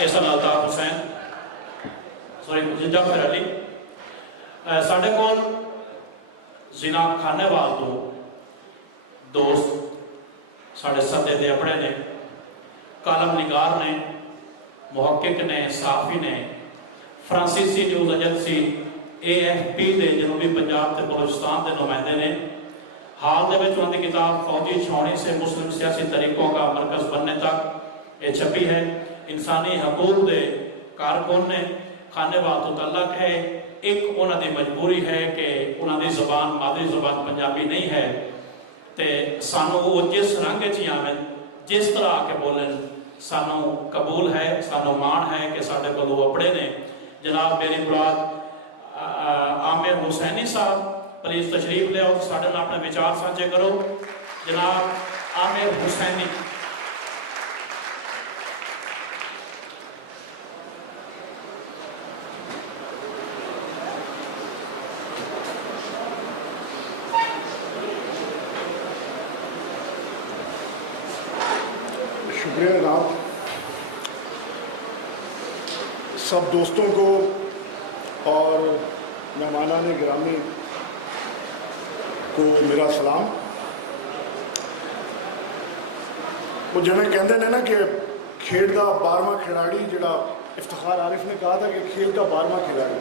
احسن الطاف حسین جعفر علی ساڈے کول زنا کھانے وال تو دوست ساڈے سدے دے اپنے نے کالم نگار نے محقق نے صحافی نے فرانسیسی نیوز ایجنسی AFP دے جنوبی پنجاب تے بلوچستان دے نمائندے نے حال دے وچ انہاں دی کتاب فوجی چھاؤنی سے مسلم سیاسی طریقوں کا مرکز بننے تک یہ چھپی ہے۔ انسانی حقوق دے کارکن نے کھانے وال تو تعلق ہے ایک انہاں دی مجبوری ہے کہ انہاں دی زبان مادری زبان پنجابی نہیں ہے تے سانو وہ جس رنگ چ آویں جس طرح آ کے بولن سانو قبول ہے سانو مان ہے کہ ساڈے کول وہ اپنے نے۔ جناب میری مراد عامر حسینی صاحب پلیز تشریف لے اور ساڈے نال اپنے وچار سانجھے کرو۔ جناب عامر حسینی۔ شکریہ جناب، سب دوستوں کو اور مہمانان گرامی کو میرا سلام۔ وہ جنہیں کہتے ہیں نا کہ کھیل کا 12واں کھلاڑی، جڑا افتخار عارف نے کہا تھا کہ کھیل کا 12واں کھلاڑی،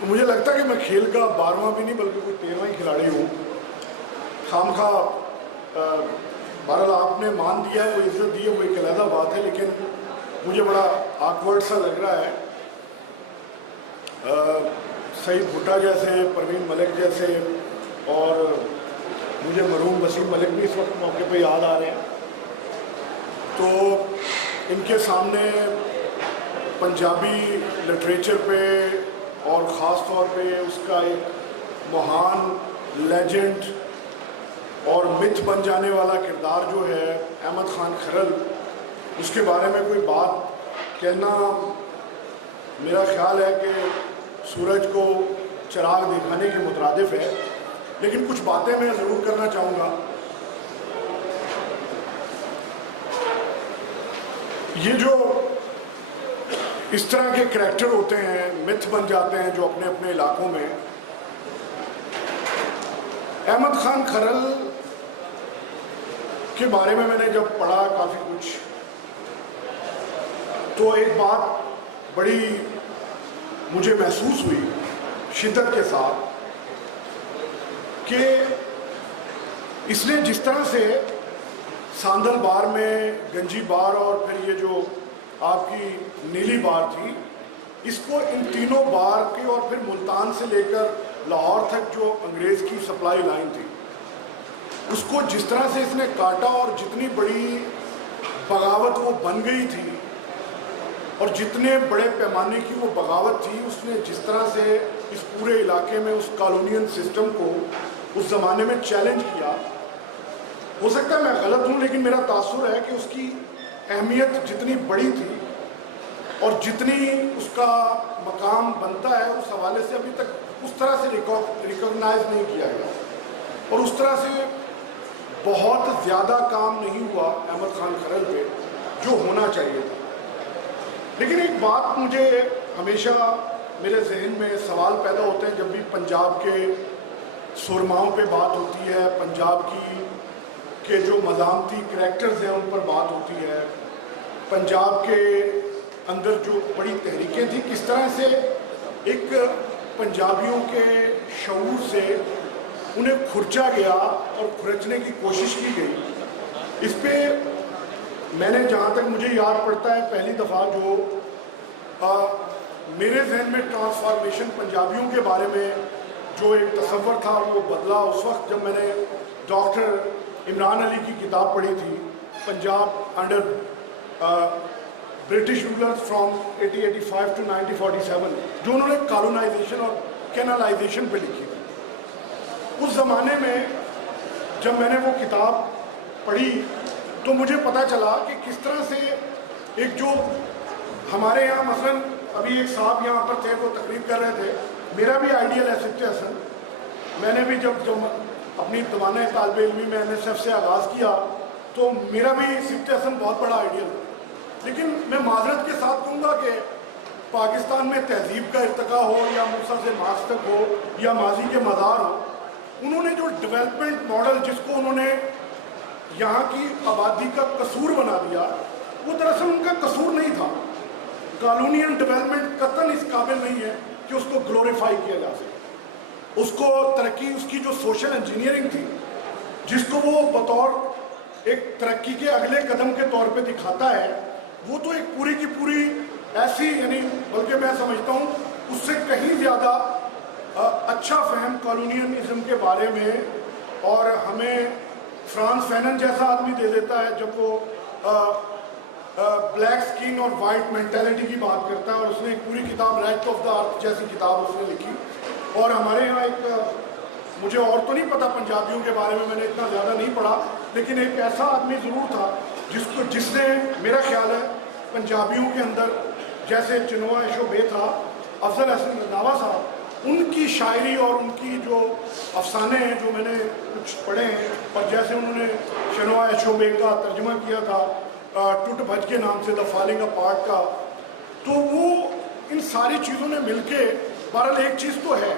تو مجھے لگتا ہے کہ میں کھیل کا 12واں بھی نہیں بلکہ کوئی 13واں ہی کھلاڑی ہوں۔ خام خواہ بہرحال آپ نے مان دیا ہے، وہ عزت دی ہے، وہ ایک علیحدہ بات ہے، لیکن مجھے بڑا آکورڈ سا لگ رہا ہے۔ سعید بھٹا جیسے، پروین ملک جیسے، اور مجھے مرحوم وسیم ملک بھی اس وقت موقع پہ یاد آ رہے ہیں، تو ان کے سامنے پنجابی لٹریچر پہ اور خاص طور پہ اس کا ایک مہان لیجنڈ اور متھ بن جانے والا کردار جو ہے احمد خان کھرل، اس کے بارے میں کوئی بات کہنا میرا خیال ہے کہ سورج کو چراغ دکھانے کے مترادف ہے، لیکن کچھ باتیں میں ضرور کرنا چاہوں گا۔ یہ جو اس طرح کے کریکٹر ہوتے ہیں، متھ بن جاتے ہیں جو اپنے اپنے علاقوں میں، احمد خان کھرل کے بارے میں نے جب پڑھا کافی کچھ، تو ایک بات بڑی مجھے محسوس ہوئی شدت کے ساتھ کہ اس نے جس طرح سے ساندل بار میں گنجی بار اور پھر یہ جو آپ کی نیلی بار تھی، اس کو ان تینوں بار کی اور پھر ملتان سے لے کر لاہور تک جو انگریز کی سپلائی لائن تھی، اس کو جس طرح سے اس نے کاٹا اور جتنی بڑی بغاوت وہ بن گئی تھی اور جتنے بڑے پیمانے کی وہ بغاوت تھی، اس نے جس طرح سے اس پورے علاقے میں اس کالونین سسٹم کو اس زمانے میں چیلنج کیا، ہو سکتا ہے میں غلط ہوں لیکن میرا تاثر ہے کہ اس کی اہمیت جتنی بڑی تھی اور جتنی اس کا مقام بنتا ہے اس حوالے سے ابھی تک اس طرح سے ریکگنائز نہیں کیا گیا، اور اس طرح سے بہت زیادہ کام نہیں ہوا احمد خان کھرل پہ جو ہونا چاہیے تھا۔ لیکن ایک بات مجھے ہمیشہ میرے ذہن میں سوال پیدا ہوتے ہیں جب بھی پنجاب کے سرماؤں پہ بات ہوتی ہے، پنجاب کی کے جو مزاحمتی کریکٹرز ہیں ان پر بات ہوتی ہے، پنجاب کے اندر جو بڑی تحریکیں تھیں، کس طرح سے ایک پنجابیوں کے شعور سے انہیں کھرچا گیا اور کھرچنے کی کوشش کی گئی۔ اس پہ میں نے جہاں تک مجھے یاد پڑتا ہے پہلی دفعہ جو میرے ذہن میں ٹرانسفارمیشن پنجابیوں کے بارے میں جو ایک تصور تھا وہ بدلا اس وقت جب میں نے ڈاکٹر عمران علی کی کتاب پڑھی تھی، Punjab under British rulers from 1885 to 1947، جو انہوں نے کالونائزیشن اور کینالائزیشن پہ لکھی تھی۔ اس زمانے میں جب میں نے وہ کتاب پڑھی تو مجھے پتہ چلا کہ کس طرح سے ایک جو ہمارے یہاں مثلا ابھی ایک صاحب یہاں پر تھے وہ تقریر کر رہے تھے، میرا بھی آئیڈیل ہے سبت حسن۔ میں نے بھی جب اپنی توانۂ طالب علمی میں NSF سے آغاز کیا تو میرا بھی سبت حسن بہت بڑا آئیڈیل، لیکن میں معذرت کے ساتھ کہوں گا کہ پاکستان میں تہذیب کا ارتقا ہو یا مسلسل ماستک ہو یا ماضی کے مزار ہو، انہوں نے جو ڈیولپمنٹ ماڈل جس کو انہوں نے یہاں کی آبادی کا قصور بنا دیا، وہ دراصل ان کا قصور نہیں تھا۔ کالونین ڈیولپمنٹ قطعاً اس قابل نہیں ہے کہ اس کو گلوریفائی کیا جا سکے۔ اس کو ترقی، اس کی جو سوشل انجینئرنگ تھی جس کو وہ بطور ایک ترقی کے اگلے قدم کے طور پہ دکھاتا ہے، وہ تو ایک پوری کی پوری ایسی، یعنی بلکہ میں سمجھتا ہوں اس سے کہیں زیادہ اچھا فہم کالونیلزم کے بارے میں اور ہمیں فرانس فینن جیسا آدمی دے دیتا ہے جب وہ بلیک سکین اور وائٹ مینٹیلٹی کی بات کرتا ہے، اور اس نے ایک پوری کتاب رائٹ آف دا ارتھ جیسی کتاب اس نے لکھی۔ اور ہمارے یہاں ایک، مجھے اور تو نہیں پتا پنجابیوں کے بارے میں نے اتنا زیادہ نہیں پڑھا، لیکن ایک ایسا آدمی ضرور تھا جس نے میرا خیال ہے پنجابیوں کے اندر، جیسے چنوا ایشو تھا، افضل احسن رنداوا صاحب، ان کی شاعری اور ان کی جو افسانے ہیں جو میں نے کچھ پڑھے ہیں، اور جیسے انہوں نے چنوا ایشو کا ترجمہ کیا تھا ٹوٹ بھج کے نام سے، دا فالنگ اپارٹ کا، تو وہ ان ساری چیزوں نے مل کے بہرحال ایک چیز تو ہے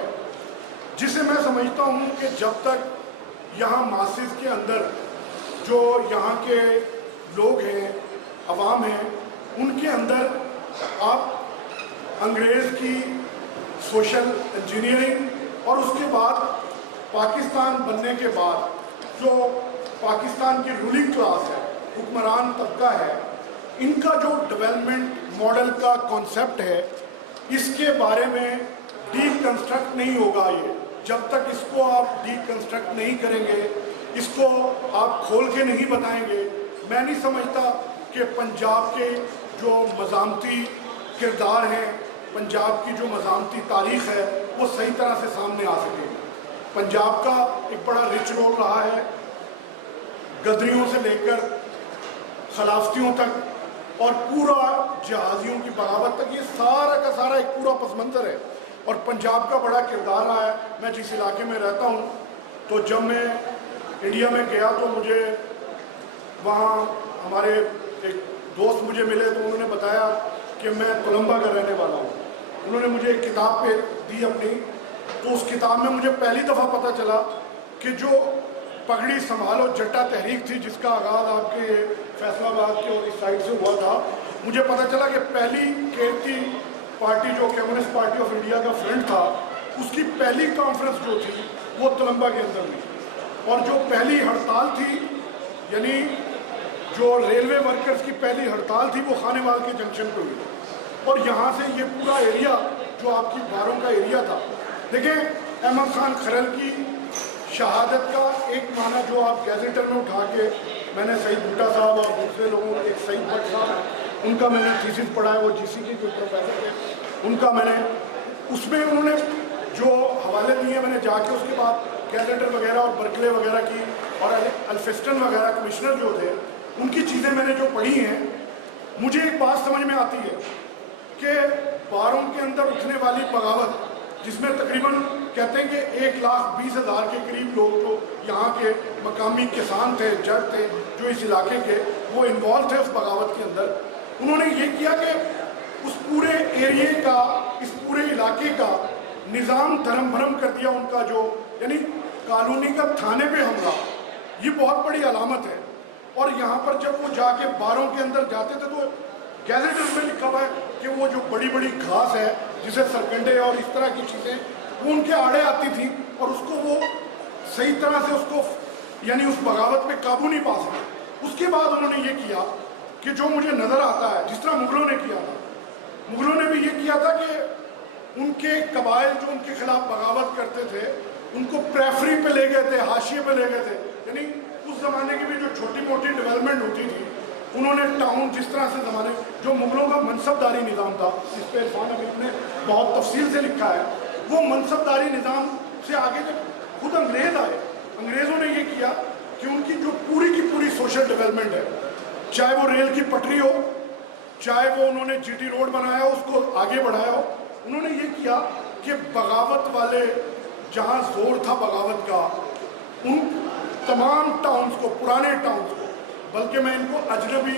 جسے میں سمجھتا ہوں کہ جب تک یہاں ماسز کے اندر جو یہاں کے لوگ ہیں، عوام ہیں، ان کے اندر آپ انگریز کی سوشل انجینئرنگ اور اس کے بعد پاکستان بننے کے بعد جو پاکستان کی رولنگ کلاس ہے، حکمران طبقہ ہے، ان کا جو ڈیولپمنٹ ماڈل کا کانسیپٹ ہے، اس کے بارے میں ڈی کنسٹرکٹ نہیں ہوگا۔ یہ جب تک اس کو آپ ڈی کنسٹرکٹ نہیں کریں گے، اس کو آپ کھول کے نہیں بتائیں گے، میں نہیں سمجھتا کہ پنجاب کے جو مزامتی کردار ہیں، پنجاب کی جو مزامتی تاریخ ہے، وہ صحیح طرح سے سامنے آ سکے گی۔ پنجاب کا ایک بڑا رچ رول رہا ہے، غدریوں سے لے کر خلافتیوں تک اور پورا جہازیوں کی بغاوت تک، یہ سارا کا سارا ایک پورا پس منظر ہے، اور پنجاب کا بڑا کردار رہا ہے۔ میں جس علاقے میں رہتا ہوں، تو جب میں انڈیا میں گیا تو مجھے وہاں ہمارے ایک دوست مجھے ملے تو انہوں نے بتایا کہ میں کولمبا کا رہنے والا ہوں۔ انہوں نے مجھے ایک کتاب پہ دی اپنی، تو اس کتاب میں مجھے پہلی دفعہ پتہ چلا کہ جو پگڑی سنبھالو جٹا تحریک تھی جس کا آغاز آپ کے فیصلہ آباد کے اور اس سائڈ سے ہوا تھا، مجھے پتہ چلا کہ پہلی کیرتی پارٹی جو کمیونسٹ پارٹی آف انڈیا کا فرنٹ تھا، اس کی پہلی کانفرنس جو تھی وہ کولمبا کے اندر ہوئی، اور جو پہلی ہڑتال تھی، یعنی جو ریلوے ورکرز کی پہلی ہڑتال تھی، وہ خانے وال کے جنکشن پہ ہوئی، اور یہاں سے یہ پورا ایریا جو آپ کی باروں کا ایریا تھا۔ دیکھیں احمد خان کھرل کی شہادت کا ایک معنی جو آپ گیزیٹر میں اٹھا کے، میں نے سعید بھٹا صاحب اور دوسرے لوگوں، ایک سعید بٹ صاحب، ان کا میں نے تھیسس پڑھا ہے، وہ جی سی کے کوئی پروفیسر تھے، ان کا میں نے اس میں انہوں نے جو حوالے دیے، میں نے جا کے اس کے بعد گیزیٹر وغیرہ اور برکلے وغیرہ کی اور الفسٹن وغیرہ کمشنر جو تھے، ان کی چیزیں میں نے جو پڑھی ہیں، مجھے ایک بات سمجھ میں آتی ہے کہ باروں کے اندر اٹھنے والی بغاوت، جس میں تقریباً کہتے ہیں کہ 1,20,000 کے قریب لوگ جو یہاں کے مقامی کسان تھے، جٹ تھے، جو اس علاقے کے، وہ انوالو تھے اس بغاوت کے اندر۔ انہوں نے یہ کیا کہ اس پورے ایریے کا، اس پورے علاقے کا نظام دھرم بھرم کر دیا ان کا، جو یعنی کالونی کا تھانے پہ حملہ، یہ بہت بڑی علامت ہے۔ اور یہاں پر جب وہ جا کے باروں کے اندر جاتے تھے تو گیزیٹر میں لکھا ہوا ہے کہ وہ جو بڑی بڑی گھاس ہے، جسے سرکنڈے اور اس طرح کی چیزیں، وہ ان کے آڑے آتی تھی، اور اس کو وہ صحیح طرح سے اس کو، یعنی اس بغاوت پہ قابو نہیں پا سکے۔ اس کے بعد انہوں نے یہ کیا کہ جو مجھے نظر آتا ہے، جس طرح مغلوں نے کیا تھا، مغلوں نے بھی یہ کیا تھا کہ ان کے قبائل جو ان کے خلاف بغاوت کرتے تھے، ان کو پریفری پہ لے گئے تھے، حاشیے پہ لے گئے تھے۔ یعنی اس زمانے کی بھی جو چھوٹی موٹی ڈیولپمنٹ ہوتی تھی، انہوں نے ٹاؤن، جس طرح سے زمانے جو مغلوں کا منصبداری نظام تھا، اس پہ عرفان حبیب نے بہت تفصیل سے لکھا ہے، وہ منصبداری نظام سے آگے جب خود انگریز آئے، انگریزوں نے یہ کیا کہ ان کی جو پوری کی پوری سوشل ڈیولپمنٹ ہے، چاہے وہ ریل کی پٹری ہو، چاہے وہ انہوں نے جی ٹی روڈ بنایا ہو، اس کو آگے بڑھایا ہو، انہوں نے یہ کیا کہ بغاوت والے جہاں زور تھا بغاوت کا، ان تمام ٹاؤنز کو، پرانے ٹاؤنز کو، بلکہ میں ان کو اجنبی